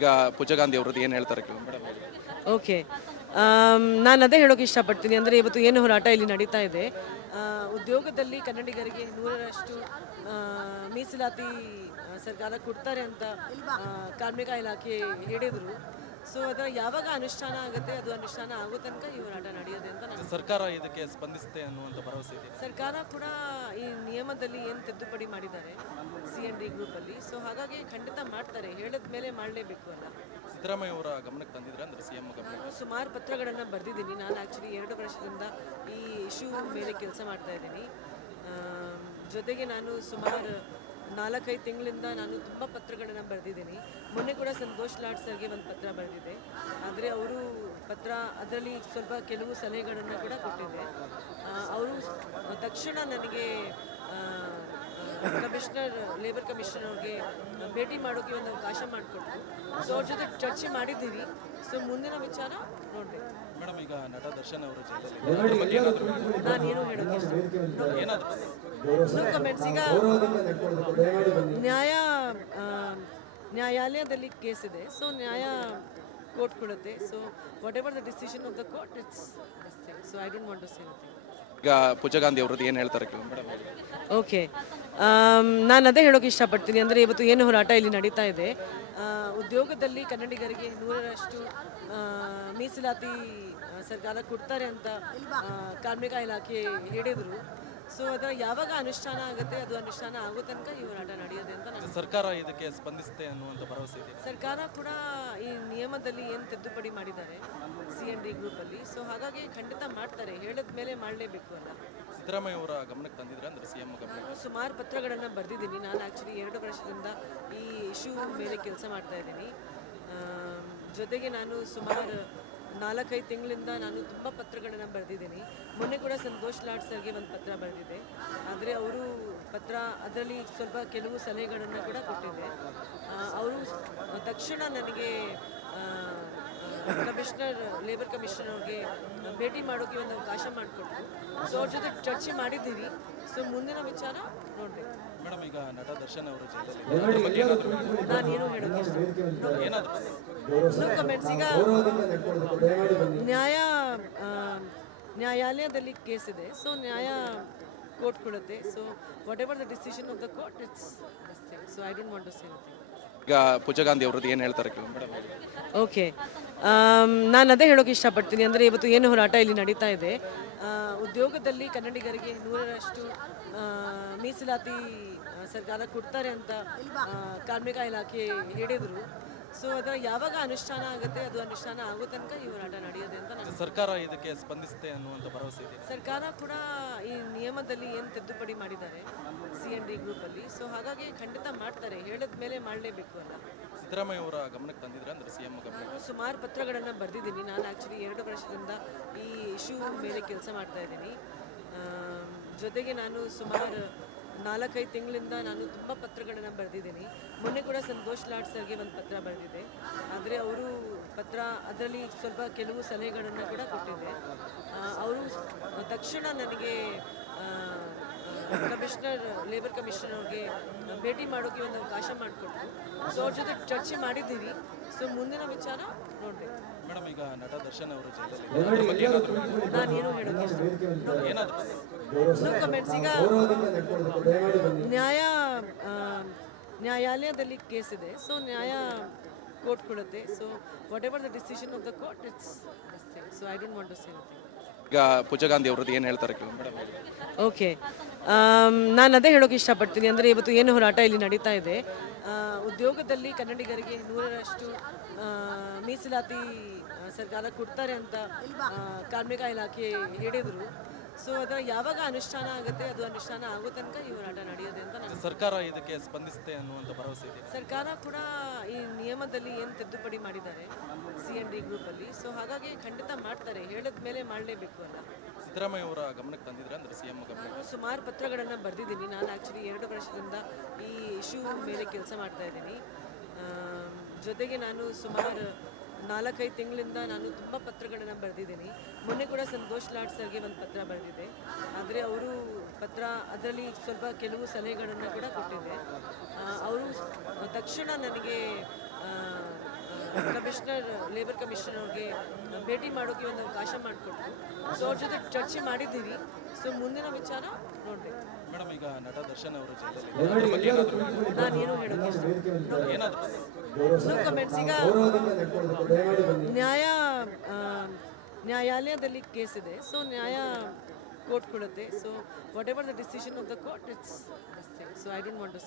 ಈಗ ಪೂಜಾಗಾಂಧಿ ಅವರದ್ದು ಏನು ಹೇಳ್ತಾರೆ ಮೇಡಮ್? ಓಕೆ, ನಾನು ಅದೇ ಹೇಳೋಕೆ ಇಷ್ಟಪಡ್ತೀನಿ. ಅಂದರೆ ಇವತ್ತು ಏನು ಹೋರಾಟ ಇಲ್ಲಿ ನಡೀತಾ ಇದೆ, ಉದ್ಯೋಗದಲ್ಲಿ ಕನ್ನಡಿಗರಿಗೆ 100ರಷ್ಟು ಮೀಸಲಾತಿ ಸರ್ಕಾರ ಕೊಡ್ತಾರೆ ಅಂತ ಕಾರ್ಮಿಕ ಇಲಾಖೆ ಹೇಳಿದರು. ಸೊ ಅದರ ಯಾವಾಗ ಅನುಷ್ಠಾನ ಆಗುತ್ತೆ, ಅದು ಅನುಷ್ಠಾನ ಆಗೋ ತನಕ ಈ ಹೋರಾಟ ನಡೆಯೋದೆ ಅಂತ ನಾನು. ಸರ್ಕಾರ ಇದಕ್ಕೆ ಸ್ಪಂದಿಸುತ್ತೆ ಅನ್ನುವಂಥ ಭರವಸೆ ಇದೆ. ಸರ್ಕಾರ ಕೂಡ ಈ ನಿಯಮದಲ್ಲಿ ಏನು ತಿದ್ದುಪಡಿ ಮಾಡಿದ್ದಾರೆ CND ಗ್ರೂಪಲ್ಲಿ, ಸೊ ಹಾಗಾಗಿ ಖಂಡಿತ ಮಾಡ್ತಾರೆ. ಹೇಳಿದ ಮೇಲೆ ಮಾಡಲೇಬೇಕು ಅಲ್ಲ. ಸಿದ್ದರಾಮಯ್ಯ ಅವರ ಗಮನಕ್ಕೆ ತಂದಿದ್ರೆ ಅಂದ್ರೆ CM ಗಮನಕ್ಕೆ ಸುಮಾರು ಪತ್ರಗಳನ್ನು ಬರೆದಿದ್ದೀನಿ. ನಾನು ಆ್ಯಕ್ಚುಲಿ 2 ವರ್ಷದಿಂದ ಈ ಇಶ್ಯೂ ಮೇಲೆ ಕೆಲಸ ಮಾಡ್ತಾ ಇದ್ದೀನಿ. ಜೊತೆಗೆ ನಾನು ಸುಮಾರು 4-5 ತಿಂಗಳಿಂದ ನಾನು ತುಂಬ ಪತ್ರಗಳನ್ನು ಬರೆದಿದ್ದೀನಿ. ಮೊನ್ನೆ ಕೂಡ ಸಂತೋಷ್ ಲಾಡ್ ಸರ್ಗೆ ಒಂದು ಪತ್ರ ಬರೆದಿದೆ. ಆದರೆ ಅವರು ಪತ್ರ ಅದರಲ್ಲಿ ಸ್ವಲ್ಪ ಕೆಲವು ಸಲಹೆಗಳನ್ನು ಕೂಡ ಕೊಟ್ಟಿದ್ದೆ. ಅವರು ತಕ್ಷಣ ನನಗೆ ಲೇಬರ್ ಕಮಿಷನರ್ ಅವ್ರಿಗೆ ಭೇಟಿ ಮಾಡೋಕ್ಕೆ ಒಂದು ಅವಕಾಶ ಮಾಡಿಕೊಟ್ರು. ಸೊ ಅವ್ರ ಜೊತೆ ಚರ್ಚೆ ಮಾಡಿದ್ದೀವಿ. ಸೊ ಮುಂದಿನ ವಿಚಾರ ನೋಡಬೇಕು. ಮೇಡಮ್, ಈಗ ನಟ ದರ್ಶನ್ ಅವರು ಜೈಲಲ್ಲಿ ನಾನೇನು ಹೇಳೋಕ್ಕೆ ಇಷ್ಟ ಏನಾದರೂ ನೋ ಕಮೆಂಟ್ಸ್. ಈಗ ನ್ಯಾಯಾಲಯದಲ್ಲಿ ಕೇಸ್ ಇದೆ. ಸೊ ನ್ಯಾಯ ಕೋರ್ಟ್ ಕೊಡುತ್ತೆ. So whatever the decision of the court, it's so I don't want to say anything. ಈಗ ಪೂಜಾಗಾಂಧಿ ಅವರದ್ದು ಏನು ಹೇಳ್ತಾರೆ ಮೇಡಮ್? ಓಕೆ, ನಾನು ಅದೇ ಹೇಳೋಕೆ ಇಷ್ಟಪಡ್ತೀನಿ. ಅಂದರೆ ಇವತ್ತು ಏನು ಹೋರಾಟ ಇಲ್ಲಿ ನಡೀತಾ ಇದೆ, ಉದ್ಯೋಗದಲ್ಲಿ ಕನ್ನಡಿಗರಿಗೆ 100ರಷ್ಟು ಮೀಸಲಾತಿ ಸರ್ಕಾರ ಕೊಡ್ತಾರೆ ಅಂತ ಕಾರ್ಮಿಕ ಇಲಾಖೆ ಹೇಳಿದರು. ಸೊ ಅದರ ಯಾವಾಗ ಅನುಷ್ಠಾನ ಆಗುತ್ತೆ, ಅದು ಅನುಷ್ಠಾನ ಆಗೋ ತನಕ ಈ ಹೋರಾಟ ನಡೆಯೋದೆ ಅಂತ ನಾನು. ಸರ್ಕಾರ ಇದಕ್ಕೆ ಸ್ಪಂದಿಸುತ್ತೆ ಅನ್ನುವಂಥ ಭರವಸೆ ಇದೆ. ಸರ್ಕಾರ ಕೂಡ ಈ ನಿಯಮದಲ್ಲಿ ಏನು ತಿದ್ದುಪಡಿ ಮಾಡಿದ್ದಾರೆ CND ಗ್ರೂಪಲ್ಲಿ, ಸೊ ಹಾಗಾಗಿ ಖಂಡಿತ ಮಾಡ್ತಾರೆ. ಹೇಳಿದ ಮೇಲೆ ಮಾಡಲೇಬೇಕು ಅಲ್ಲ. ಸಿದ್ದರಾಮಯ್ಯ ಅವರ ಗಮನಕ್ಕೆ ತಂದಿದ್ರೆ ಅಂದ್ರೆ CM ಗಮನಕ್ಕೆ ಸುಮಾರು ಪತ್ರಗಳನ್ನು ಬರೆದಿದ್ದೀನಿ. ನಾನು ಆ್ಯಕ್ಚುಲಿ 2 ವರ್ಷದಿಂದ ಈ ಇಶ್ಯೂ ಮೇಲೆ ಕೆಲಸ ಮಾಡ್ತಾ ಇದ್ದೀನಿ. ಜೊತೆಗೆ ನಾನು ಸುಮಾರು 4-5 ತಿಂಗಳಿಂದ ನಾನು ತುಂಬ ಪತ್ರಗಳನ್ನು ಬರೆದಿದ್ದೀನಿ. ಮೊನ್ನೆ ಕೂಡ ಸಂತೋಷ್ ಲಾಡ್ ಸರ್ಗೆ ಒಂದು ಪತ್ರ ಬರೆದಿದೆ. ಆದರೆ ಅವರು ಪತ್ರ ಅದರಲ್ಲಿ ಸ್ವಲ್ಪ ಕೆಲವು ಸಲಹೆಗಳನ್ನು ಕೂಡ ಕೊಟ್ಟಿದ್ದೆ. ಅವರು ತಕ್ಷಣ ನನಗೆ ಲೇಬರ್ ಕಮಿಷನರ್ ಅವ್ರಿಗೆ ಭೇಟಿ ಮಾಡೋಕ್ಕೆ ಒಂದು ಅವಕಾಶ ಮಾಡಿಕೊಟ್ರು. ಸೊ ಅವ್ರ ಜೊತೆ ಚರ್ಚೆ ಮಾಡಿದ್ದೀವಿ. ಸೊ ಮುಂದಿನ ವಿಚಾರ ನೋಡಬೇಕು. ಮೇಡಮ್, ಈಗ ನಟ ದರ್ಶನ್ ಅವರು ಜೈಲಲ್ಲಿ ನಾನೇನು ಹೇಳೋಕ್ಕೆ ಇಷ್ಟ ಏನಾದರೂ ನೋ ಕಮೆಂಟ್ಸ್. ಈಗ ನ್ಯಾಯಾಲಯದಲ್ಲಿ ಕೇಸ್ ಇದೆ. ಸೊ ನ್ಯಾಯ ಕೋರ್ಟ್ ಕೊಡುತ್ತೆ. So whatever the decision of the court, it's so I don't want to say anything. ಈಗ ಪೂಜಾಗಾಂಧಿ ಅವರದ್ದು ಏನು ಹೇಳ್ತಾರೆ ಮೇಡಮ್? ಓಕೆ, ನಾನು ಅದೇ ಹೇಳೋಕೆ ಇಷ್ಟಪಡ್ತೀನಿ. ಅಂದರೆ ಇವತ್ತು ಏನು ಹೋರಾಟ ಇಲ್ಲಿ ನಡೀತಾ ಇದೆ, ಉದ್ಯೋಗದಲ್ಲಿ ಕನ್ನಡಿಗರಿಗೆ 100ರಷ್ಟು ಮೀಸಲಾತಿ ಸರ್ಕಾರ ಕೊಡ್ತಾರೆ ಅಂತ ಕಾರ್ಮಿಕ ಇಲಾಖೆ ಹೇಳಿದರು. ಸೊ ಅದರ ಯಾವಾಗ ಅನುಷ್ಠಾನ ಆಗುತ್ತೆ, ಅದು ಅನುಷ್ಠಾನ ಆಗೋ ತನಕ ಈ ಹೋರಾಟ ನಡೆಯೋದೆ ಅಂತ ನಾನು. ಸರ್ಕಾರ ಇದಕ್ಕೆ ಸ್ಪಂದಿಸುತ್ತೆ ಅನ್ನುವಂಥ ಭರವಸೆ ಇದೆ. ಸರ್ಕಾರ ಕೂಡ ಈ ನಿಯಮದಲ್ಲಿ ಏನು ತಿದ್ದುಪಡಿ ಮಾಡಿದ್ದಾರೆ CND ಗ್ರೂಪಲ್ಲಿ, ಸೊ ಹಾಗಾಗಿ ಖಂಡಿತ ಮಾಡ್ತಾರೆ. ಹೇಳಿದ ಮೇಲೆ ಮಾಡಲೇಬೇಕು ಅಲ್ಲ. ಸಿದ್ದರಾಮಯ್ಯ ಅವರ ಗಮನಕ್ಕೆ ತಂದಿದ್ರೆ ಅಂದ್ರೆ CM ಗಮನಕ್ಕೆ ಸುಮಾರು ಪತ್ರಗಳನ್ನು ಬರೆದಿದ್ದೀನಿ. ನಾನು ಆ್ಯಕ್ಚುಲಿ 2 ವರ್ಷದಿಂದ ಈ ಇಶ್ಯೂ ಮೇಲೆ ಕೆಲಸ ಮಾಡ್ತಾ ಇದ್ದೀನಿ. ಜೊತೆಗೆ ನಾನು ಸುಮಾರು 4-5 ತಿಂಗಳಿಂದ ನಾನು ತುಂಬ ಪತ್ರಗಳನ್ನು ಬರೆದಿದ್ದೀನಿ. ಮೊನ್ನೆ ಕೂಡ ಸಂತೋಷ್ ಲಾಡ್ ಸರ್ಗೆ ಒಂದು ಪತ್ರ ಬರೆದಿದೆ. ಆದರೆ ಅವರು ಪತ್ರ ಅದರಲ್ಲಿ ಸ್ವಲ್ಪ ಕೆಲವು ಸಲಹೆಗಳನ್ನು ಕೂಡ ಕೊಟ್ಟಿದ್ದೆ. ಅವರು ತಕ್ಷಣ ನನಗೆ ಲೇಬರ್ ಕಮಿಷನರ್ ಅವ್ರಿಗೆ ಭೇಟಿ ಮಾಡೋಕ್ಕೆ ಒಂದು ಅವಕಾಶ ಮಾಡಿಕೊಟ್ರು. ಸೊ ಅವ್ರ ಜೊತೆ ಚರ್ಚೆ ಮಾಡಿದ್ದೀವಿ. ಸೊ ಮುಂದಿನ ವಿಚಾರ ನೋಡಬೇಕು. ಮೇಡಮ್, ಈಗ ನಟ ದರ್ಶನ್ ಅವರು ಜೈಲಲ್ಲಿ ನಾನೇನು ಹೇಳೋಕ್ಕೆ ಇಷ್ಟ ಏನಾದರೂ ನೋ ಕಮೆಂಟ್ಸ್. ಈಗ ನ್ಯಾಯಾಲಯದಲ್ಲಿ ಕೇಸ್ ಇದೆ. ಸೊ ನ್ಯಾಯ ಕೋರ್ಟ್ ಕೊಡುತ್ತೆ. So whatever the decision of the court, it's so I don't want to say anything. ಈಗ ಪೂಜಾಗಾಂಧಿ ಅವರದ್ದು ಏನು ಹೇಳ್ತಾರೆ ಮೇಡಮ್? ಓಕೆ, ನಾನು ಅದೇ ಹೇಳೋಕೆ ಇಷ್ಟಪಡ್ತೀನಿ. ಅಂದರೆ ಇವತ್ತು ಏನು ಹೋರಾಟ ಇಲ್ಲಿ ನಡೀತಾ ಇದೆ, ಉದ್ಯೋಗದಲ್ಲಿ ಕನ್ನಡಿಗರಿಗೆ 100ರಷ್ಟು ಮೀಸಲಾತಿ ಸರ್ಕಾರ ಕೊಡ್ತಾರೆ ಅಂತ ಕಾರ್ಮಿಕ ಇಲಾಖೆ ಹೇಳಿದರು. ಸೊ ಅದರ ಯಾವಾಗ ಅನುಷ್ಠಾನ ಆಗುತ್ತೆ, ಅದು ಅನುಷ್ಠಾನ ಆಗೋ ತನಕ ಈ ಹೋರಾಟ ನಡೆಯೋದೆ ಅಂತ ನಾನು. ಸರ್ಕಾರ ಇದಕ್ಕೆ ಸ್ಪಂದಿಸುತ್ತೆ ಅನ್ನುವಂಥ ಭರವಸೆ ಇದೆ. ಸರ್ಕಾರ ಕೂಡ ಈ ನಿಯಮದಲ್ಲಿ ಏನು ತಿದ್ದುಪಡಿ ಮಾಡಿದ್ದಾರೆ CND ಗ್ರೂಪಲ್ಲಿ, ಸೊ ಹಾಗಾಗಿ ಖಂಡಿತ ಮಾಡ್ತಾರೆ. ಹೇಳಿದ ಮೇಲೆ ಮಾಡಲೇಬೇಕು ಅಲ್ಲ. ಸಿದ್ದರಾಮಯ್ಯ ಅವರ ಗಮನಕ್ಕೆ ತಂದಿದ್ರೆ ಅಂದ್ರೆ CM ಗಮನಕ್ಕೆ ಸುಮಾರು ಪತ್ರಗಳನ್ನು ಬರೆದಿದ್ದೀನಿ. ನಾನು ಆ್ಯಕ್ಚುಲಿ 2 ವರ್ಷದಿಂದ ಈ ಇಶ್ಯೂ ಮೇಲೆ ಕೆಲಸ ಮಾಡ್ತಾ ಇದ್ದೀನಿ. ಜೊತೆಗೆ ನಾನು ಸುಮಾರು 4-5 ತಿಂಗಳಿಂದ ನಾನು ತುಂಬ ಪತ್ರಗಳನ್ನು ಬರೆದಿದ್ದೀನಿ. ಮೊನ್ನೆ ಕೂಡ ಸಂತೋಷ್ ಲಾಡ್ ಸರ್ಗೆ ಒಂದು ಪತ್ರ ಬರೆದಿದೆ. ಆದರೆ ಅವರು ಪತ್ರ ಅದರಲ್ಲಿ ಸ್ವಲ್ಪ ಕೆಲವು ಸಲಹೆಗಳನ್ನು ಕೂಡ ಕೊಟ್ಟಿದ್ದೆ. ಅವರು ತಕ್ಷಣ ನನಗೆ ಲೇಬರ್ ಕಮಿಷನರ್ ಅವ್ರಿಗೆ ಭೇಟಿ ಮಾಡೋಕ್ಕೆ ಒಂದು ಅವಕಾಶ ಮಾಡಿಕೊಟ್ರು. ಸೊ ಅವ್ರ ಜೊತೆ ಚರ್ಚೆ ಮಾಡಿದ್ದೀವಿ. ಸೊ ಮುಂದಿನ ವಿಚಾರ ನೋಡಬೇಕು. ಮೇಡಮ್, ಈಗ ನಟ ದರ್ಶನ್ ಅವರು ಜೈಲಲ್ಲಿ ನಾನೇನು ಹೇಳೋಕ್ಕೆ ಇಷ್ಟ ಏನಾದರೂ ನೋ ಕಮೆಂಟ್ಸ್. ಈಗ ನ್ಯಾಯಾಲಯದಲ್ಲಿ ಕೇಸ್ ಇದೆ. ಸೊ ನ್ಯಾಯ ಕೋರ್ಟ್ ಕೊಡುತ್ತೆ. So whatever the decision of the court, it's so I don't want to